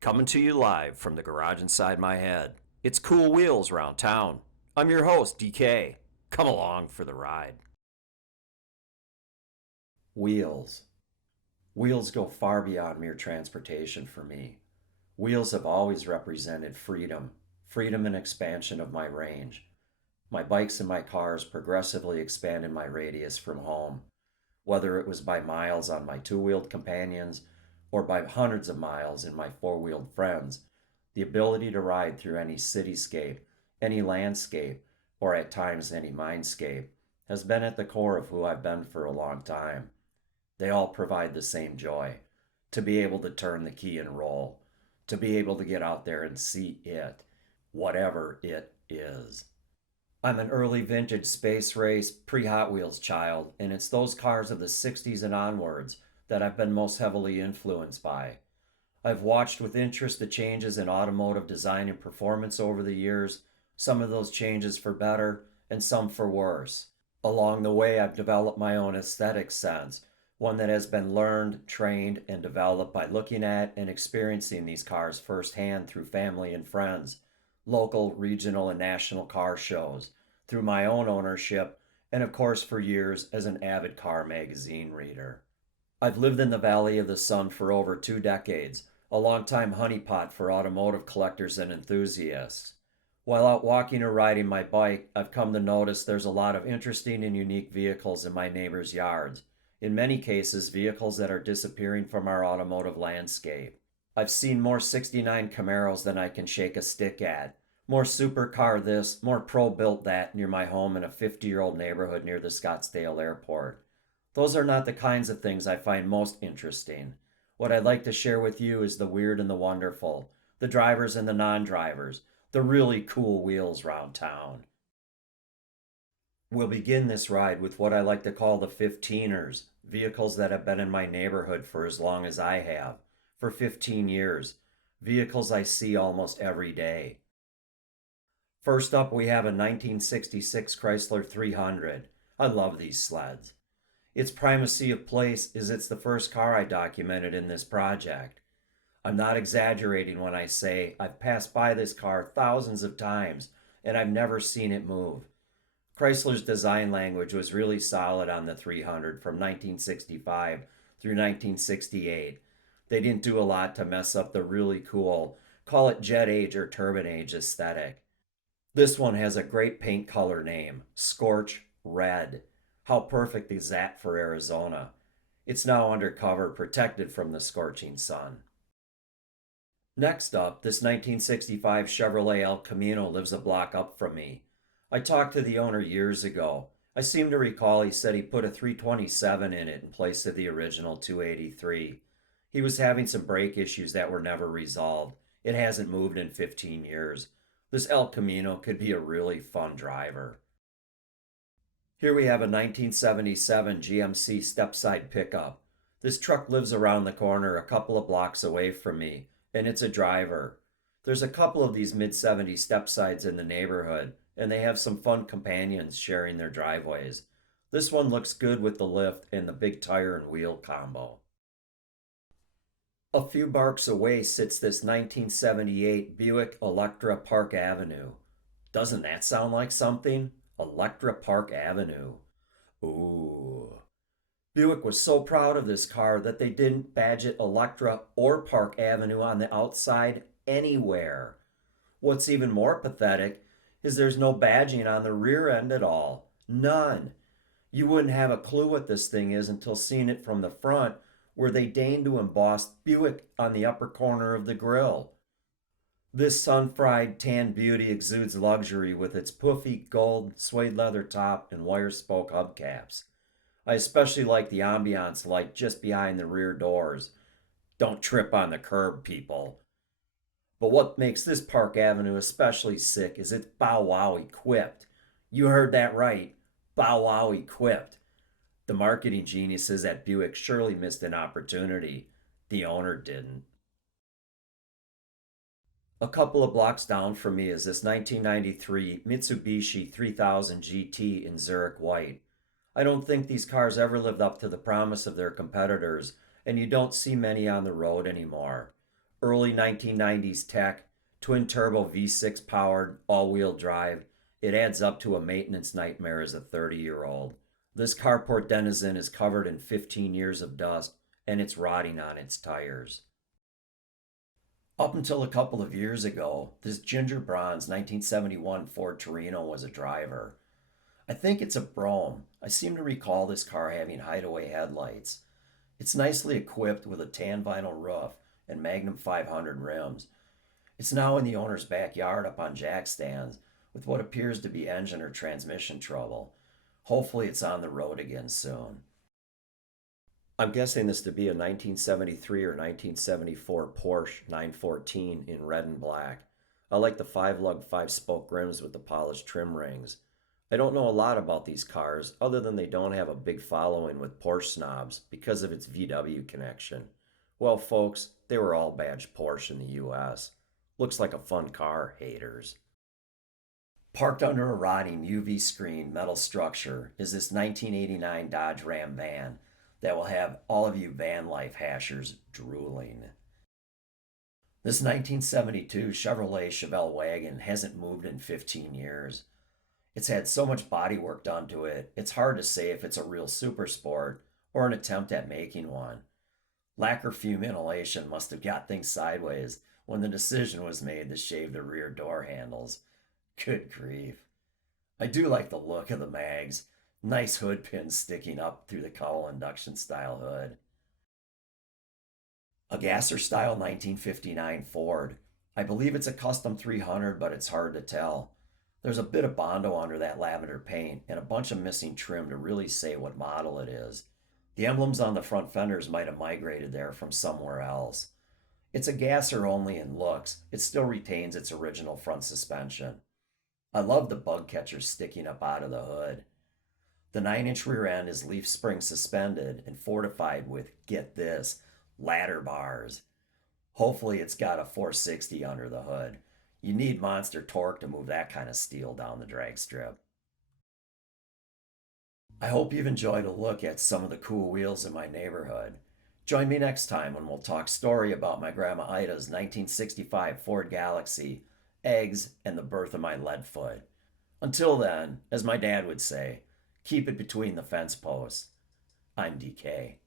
Coming to you live from the garage inside my head. It's Cool Wheels Round Town. I'm your host, DK. Come along for the ride. Wheels. Wheels go far beyond mere transportation for me. Wheels have always represented freedom and expansion of my range. My bikes and my cars progressively expanded my radius from home, whether it was by miles on my two-wheeled companions or by hundreds of miles in my four-wheeled friends. The ability to ride through any cityscape, any landscape, or at times any mindscape has been at the core of who I've been for a long time. They all provide the same joy: to be able to turn the key and roll, to be able to get out there and see it, whatever it is. I'm an early vintage space race, pre-Hot Wheels child, and it's those cars of the 60s and onwards that I've been most heavily influenced by. I've watched with interest the changes in automotive design and performance over the years, some of those changes for better and some for worse. Along the way, I've developed my own aesthetic sense, one that has been learned, trained, and developed by looking at and experiencing these cars firsthand through family and friends, local, regional, and national car shows, through my own ownership, and of course for years as an avid car magazine reader. I've lived in the Valley of the Sun for over 2 decades, a longtime honeypot for automotive collectors and enthusiasts. While out walking or riding my bike, I've come to notice there's a lot of interesting and unique vehicles in my neighbors' yards, in many cases vehicles that are disappearing from our automotive landscape. I've seen more 69 Camaros than I can shake a stick at, more supercar this, more pro-built that near my home in a 50-year-old neighborhood near the Scottsdale airport. Those are not the kinds of things I find most interesting. What I'd like to share with you is the weird and the wonderful, the drivers and the non-drivers, the really cool wheels round town. We'll begin this ride with what I like to call the 15ers, vehicles that have been in my neighborhood for as long as I have, for 15 years, vehicles I see almost every day. First up, we have a 1966 Chrysler 300. I love these sleds. Its primacy of place is it's the first car I documented in this project. I'm not exaggerating when I say I've passed by this car thousands of times and I've never seen it move. Chrysler's design language was really solid on the 300 from 1965 through 1968. They didn't do a lot to mess up the really cool, call it jet age or turbine age aesthetic. This one has a great paint color name, Scorch Red. How perfect is that for Arizona? It's now undercover, protected from the scorching sun. Next up, this 1965 Chevrolet El Camino lives a block up from me. I talked to the owner years ago. I seem to recall he said he put a 327 in it in place of the original 283. He was having some brake issues that were never resolved. It hasn't moved in 15 years. This El Camino could be a really fun driver. Here we have a 1977 GMC stepside pickup. This truck lives around the corner a couple of blocks away from me, and it's a driver. There's a couple of these mid-70s stepsides in the neighborhood, and they have some fun companions sharing their driveways. This one looks good with the lift and the big tire and wheel combo. A few barks away sits this 1978 Buick Electra Park Avenue. Doesn't that sound like something? Electra Park Avenue. Ooh. Buick was so proud of this car that they didn't badge it Electra or Park Avenue on the outside anywhere. What's even more pathetic is there's no badging on the rear end at all. None. You wouldn't have a clue what this thing is until seeing it from the front, where they deigned to emboss Buick on the upper corner of the grille. This sun-fried tan beauty exudes luxury with its poofy gold suede leather top and wire spoke hubcaps. I especially like the ambiance light just behind the rear doors. Don't trip on the curb, people. But what makes this Park Avenue especially sick is it's bow wow equipped. You heard that right. Bow wow equipped. The marketing geniuses at Buick surely missed an opportunity. The owner didn't. A couple of blocks down from me is this 1993 Mitsubishi 3000 GT in Zurich white. I don't think these cars ever lived up to the promise of their competitors, and you don't see many on the road anymore. Early 1990s tech, twin turbo V6 powered, all wheel drive. It adds up to a maintenance nightmare as a 30-year-old. This carport denizen is covered in 15 years of dust and it's rotting on its tires. Up until a couple of years ago, this ginger bronze 1971 Ford Torino was a driver. I think it's a Brougham. I seem to recall this car having hideaway headlights. It's nicely equipped with a tan vinyl roof and Magnum 500 rims. It's now in the owner's backyard up on jack stands with what appears to be engine or transmission trouble. Hopefully, it's on the road again soon. I'm guessing this to be a 1973 or 1974 Porsche 914 in red and black. I like the 5 lug 5 spoke rims with the polished trim rings. I don't know a lot about these cars other than they don't have a big following with Porsche snobs because of its VW connection. Well, folks, they were all badged Porsche in the US. Looks like a fun car, haters. Parked under a rotting UV screen metal structure is this 1989 Dodge Ram van that will have all of you van life hashers drooling. This 1972 Chevrolet Chevelle wagon hasn't moved in 15 years. It's had so much bodywork done to it, it's hard to say if it's a real super sport or an attempt at making one. Lacquer fume inhalation must have got things sideways when the decision was made to shave the rear door handles. Good grief. I do like the look of the mags. Nice hood pins sticking up through the cowl induction style hood. A gasser style 1959 Ford. I believe it's a custom 300, but it's hard to tell. There's a bit of Bondo under that lavender paint and a bunch of missing trim to really say what model it is. The emblems on the front fenders might have migrated there from somewhere else. It's a gasser only in looks. It still retains its original front suspension. I love the bug catchers sticking up out of the hood. The 9-inch rear end is leaf spring suspended and fortified with, get this, ladder bars. Hopefully, it's got a 460 under the hood. You need monster torque to move that kind of steel down the drag strip. I hope you've enjoyed a look at some of the cool wheels in my neighborhood. Join me next time when we'll talk story about my Grandma Ida's 1965 Ford Galaxie, eggs, and the birth of my lead foot. Until then, as my dad would say, keep it between the fence posts. I'm DK.